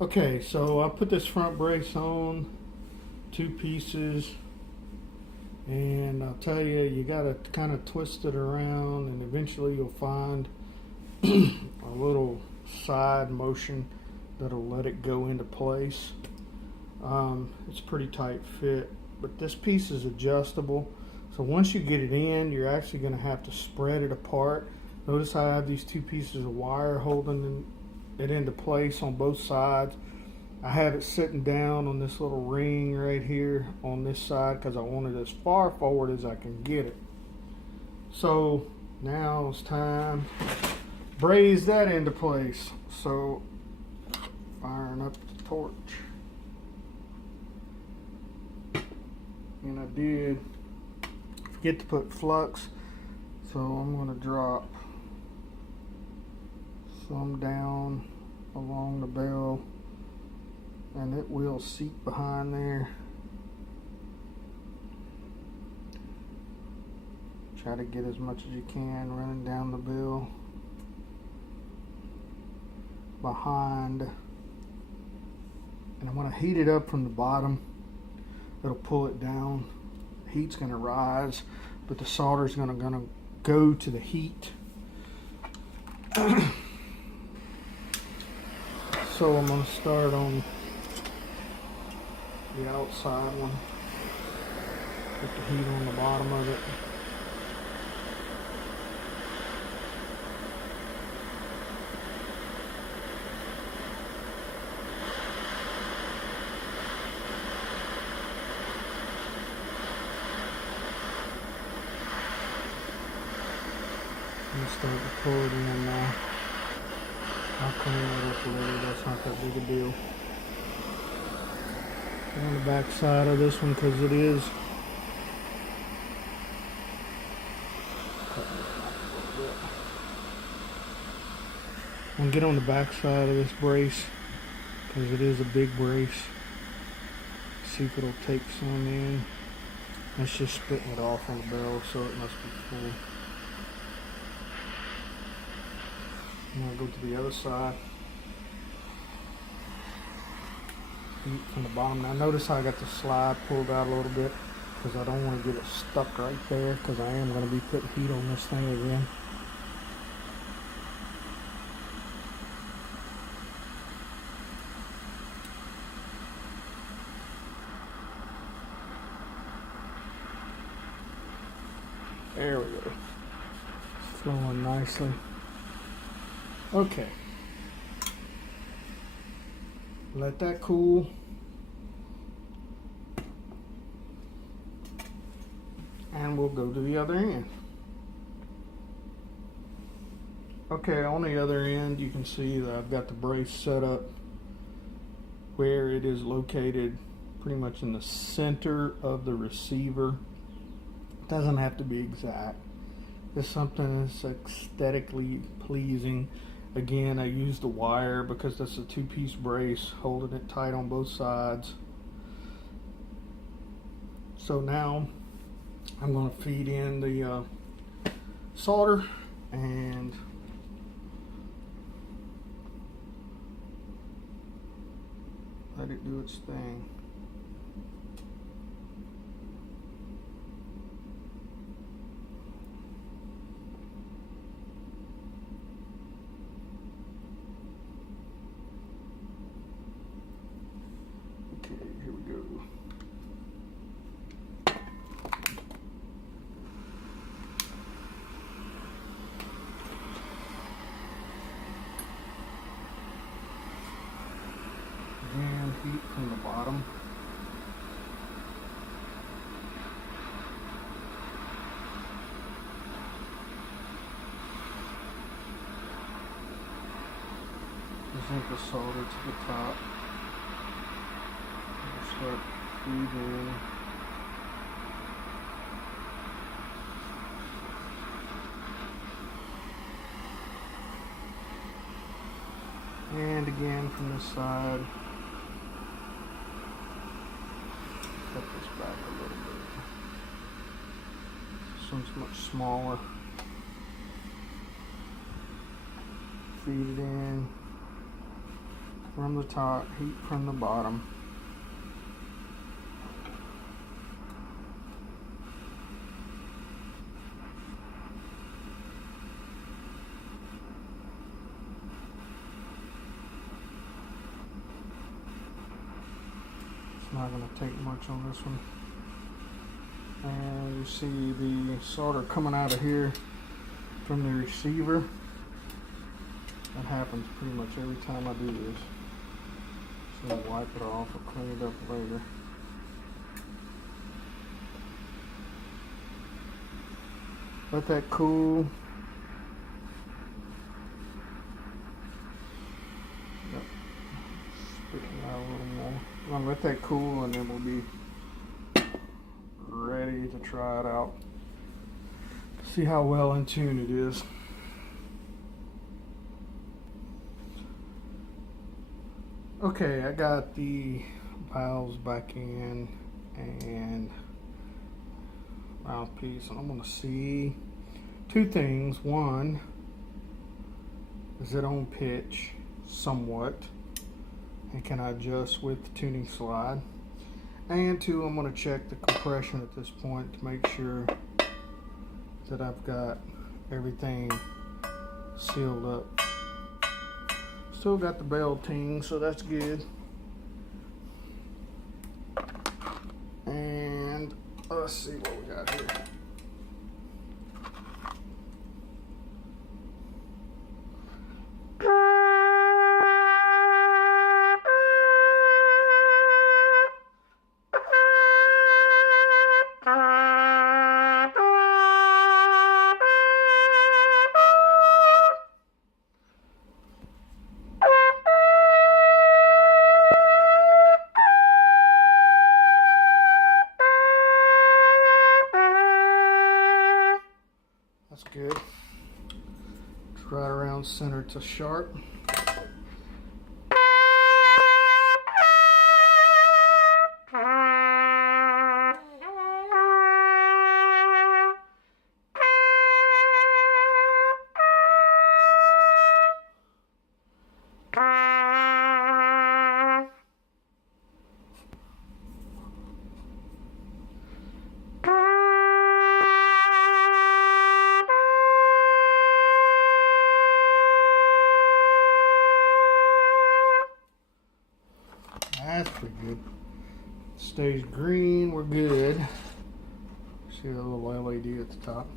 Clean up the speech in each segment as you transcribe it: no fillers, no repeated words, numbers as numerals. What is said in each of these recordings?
Okay, so I put this front brace on, 2 pieces, and I'll tell you, you gotta kind of twist it around, and eventually you'll find a little side motion that'll let it go into place. It's pretty tight fit, but this piece is adjustable. So once you get it in, you're actually going to have to spread it apart. Notice I have these 2 pieces of wire holding it into place on both sides. I have it sitting down on this little ring right here on this side because I want it as far forward as I can get it. So now it's time to braze that into place. So firing up the torch. And I did forget to put flux, so I'm going to drop some down along the bell, and it will seep behind there. Try to get as much as you can running down the bell behind, and I'm going to heat it up from the bottom. It'll pull it down. Heat's going to rise, but the solder is going to go to the heat. So I'm going to start on the outside one. Put the heat on the bottom of it. And start to pull it in now. I'll clean it up a little, that's not that big a deal. On the back side of this one, because it is and get on the back side of this brace because it is a big brace. See if it'll take some in. It's just spitting it off on the barrel, so it must be full. I'm going to go to the other side. Heat from the bottom. Now notice how I got the slide pulled out a little bit because I don't want to get it stuck right there, because I am going to be putting heat on this thing again. There we go. It's flowing nicely. Okay. Let that cool. And we'll go to the other end. Okay, on the other end you can see that I've got the brace set up where it is located pretty much in the center of the receiver. It doesn't have to be exact. It's something that's aesthetically pleasing. Again, I used the wire because that's a 2-piece brace holding it tight on both sides. So now I'm going to feed in the solder and let it do its thing. Okay, here we go. Again, heat from the bottom. Present the solder to the top. Start feeding. And again from this side. Cut this back a little bit. This one's much smaller. Feed it in. from the top, heat from the bottom. It's not going to take much on this one. And you see the solder coming out of here from the receiver. That happens pretty much every time I do this. So I'll wipe it off or clean it up later. Let that cool. Yep. Spitting out a little more. I'm gonna let that cool and then we'll be ready to try it out. See how well in tune it is. Okay, I got the valves back in and mouthpiece, and I'm going to see two things. One, is it on pitch somewhat, and can I adjust with the tuning slide? And two, I'm going to check the compression at this point to make sure that I've got everything sealed up. Still got the bell ting, so that's good. And let's see what we got here. That's good. It's right around center to sharp. That's pretty good. Stays green, we're good. See the little LED at the top.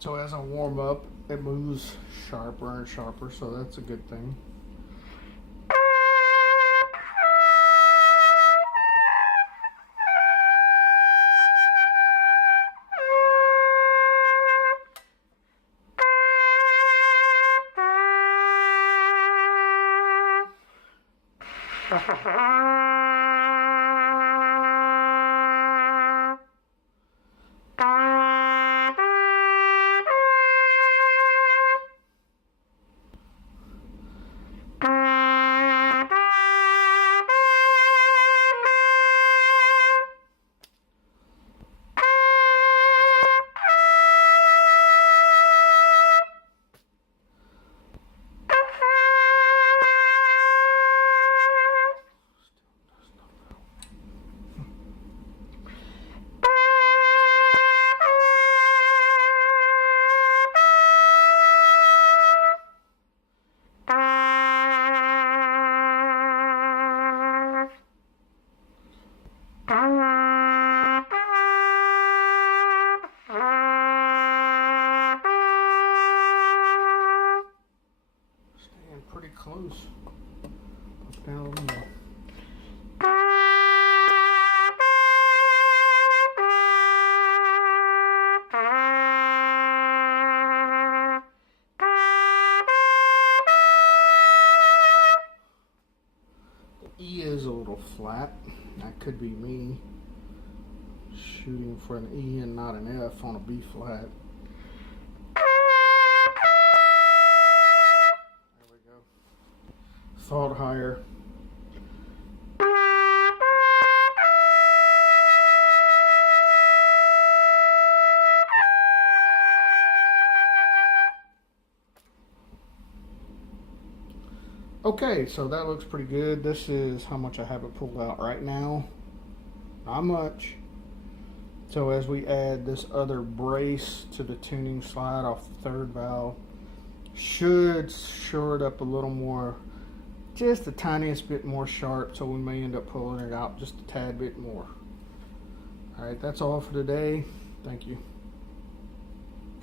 So as I warm up, it moves sharper and sharper, so that's a good thing. Pretty close. Up down a little more. The E is a little flat. That could be me shooting for an E and not an F on a B flat. default higher. Okay, so that looks pretty good. This is how much I have it pulled out right now. Not much. So as we add this other brace to the tuning slide off the third valve, should shore it up a little more, just the tiniest bit more sharp, so we may end up pulling it out just a tad bit more. All right, that's all for today. Thank you.